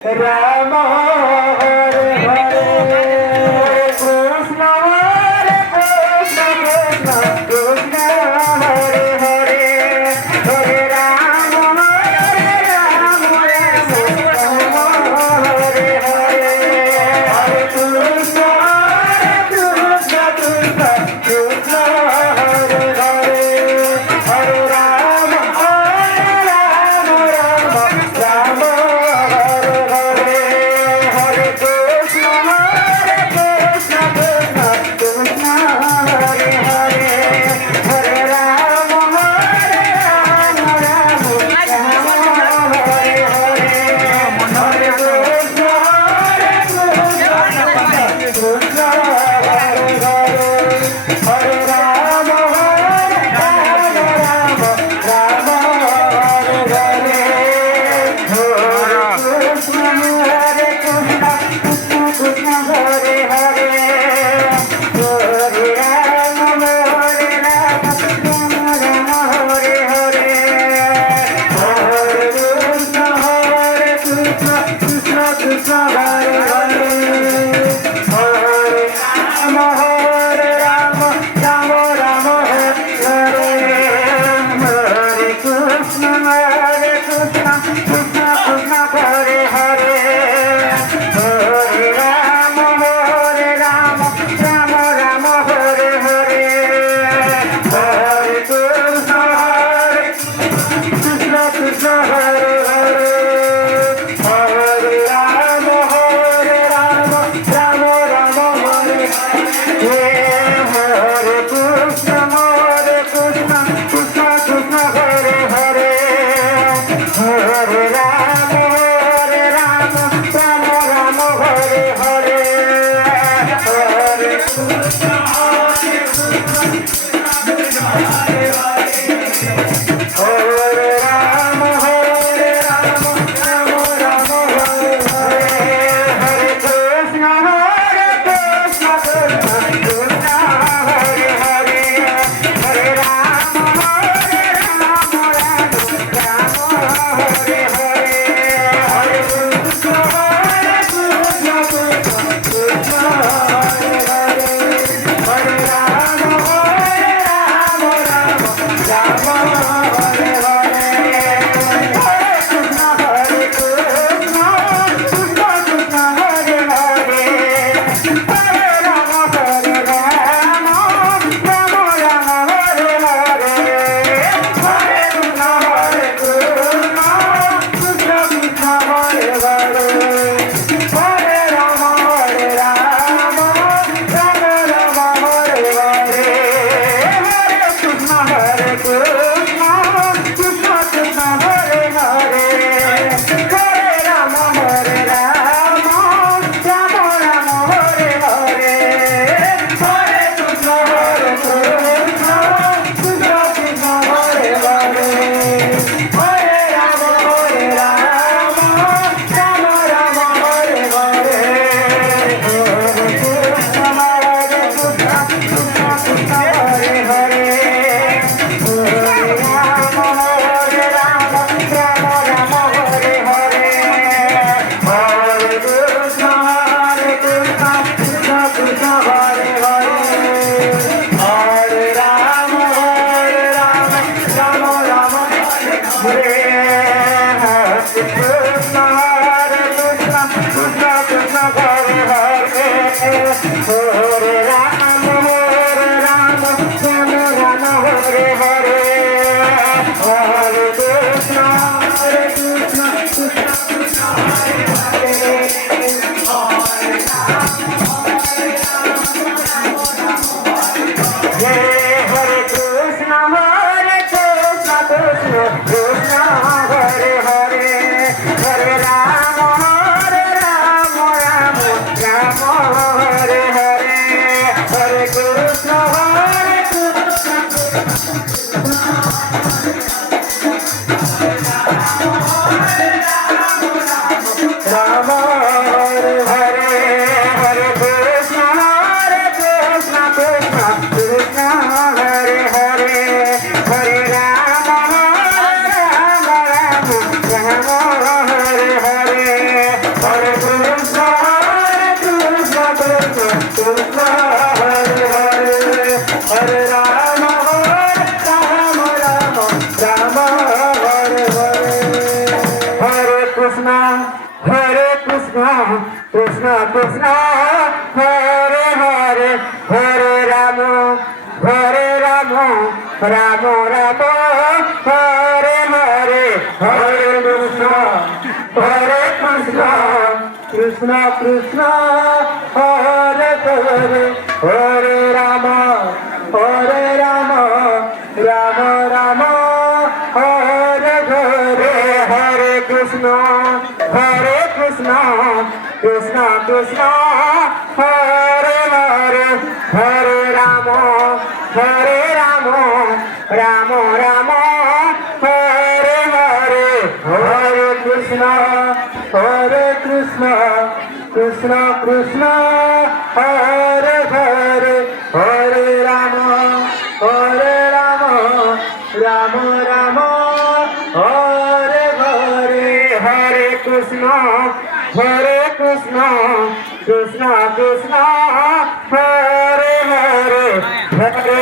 Ram Hare Hare Krishna Hare Krishna Krishna Krishna Hare Hare Hare Ram Hare Ram Ram Hare Hare Hare Krishna Hare Krishna Krishna Krishna Hare Hare Hare Ram Ram Ram Hare Krishna Krishna Krishna Krishna Hare Hare Hare Ram Ram Ram Hare Hare Hare Krishna Krishna Hare Hare Hare Ram Ram Ram Hare Hare Krishna Hare Krishna Krishna Krishna Hare Hare Hare Ram Hare Ram Ram Ram Hare Hare Hare Krishna Krishna Krishna Hare Hare Hare Ram Ram Ram Hare Hare Hare Krishna Krishna Krishna Krishna Hare Hare Hare Ram Ram Ram Hare Hare Hare Krishna Krishna Krishna Hare Hare Hare Ram Ram Ram Hare Hare Krishna Krishna Krishna Krishna Hare Hare Hare Ram Ram Ram Hare Hare Hare Krishna Hare Ram Ram Ram Hare Hare Hare Krishna Krishna Krishna Hare Hare Hare Ram Ram Ram Hare Hare Hare Krishna Krishna Krishna Hare Hare Hare Ram Ram Ram Hare Hare Hare Krishna Krishna Krishna Krishna Hare Hare Hare Ram Ram Ram Hare Hare Hare Krishna Krishna Krishna Krishna Hare Hare Hare Ram Ram Ram Ram Hare Hare Hare Krishna Krishna Krishna Krishna Hare Hare Hare Ram Ram Ram Ram Hare Hare Hare Krishna Krishna Krishna Krishna Hare Hare Hare Ram Ram Ram Ram Hare Krishna, Krishna Krishna, Hare Hare, Hare Rama, Hare Rama, Rama Rama, Hare Hare, Hare Krishna, Hare Krishna, Krishna Krishna, Hare Hare, Hare Rama, Hare Rama, Rama Rama, Hare Hare, Hare Krishna, Krishna Krishna, Hare Hare, Hare Rama, Rama Rama, Hare Hare, Hare Krishna, Krishna Krishna, Hare Hare, Hare Rama, Rama Rama, Hare Hare, Hare Krishna, Krishna Krishna, Hare Hare, Hare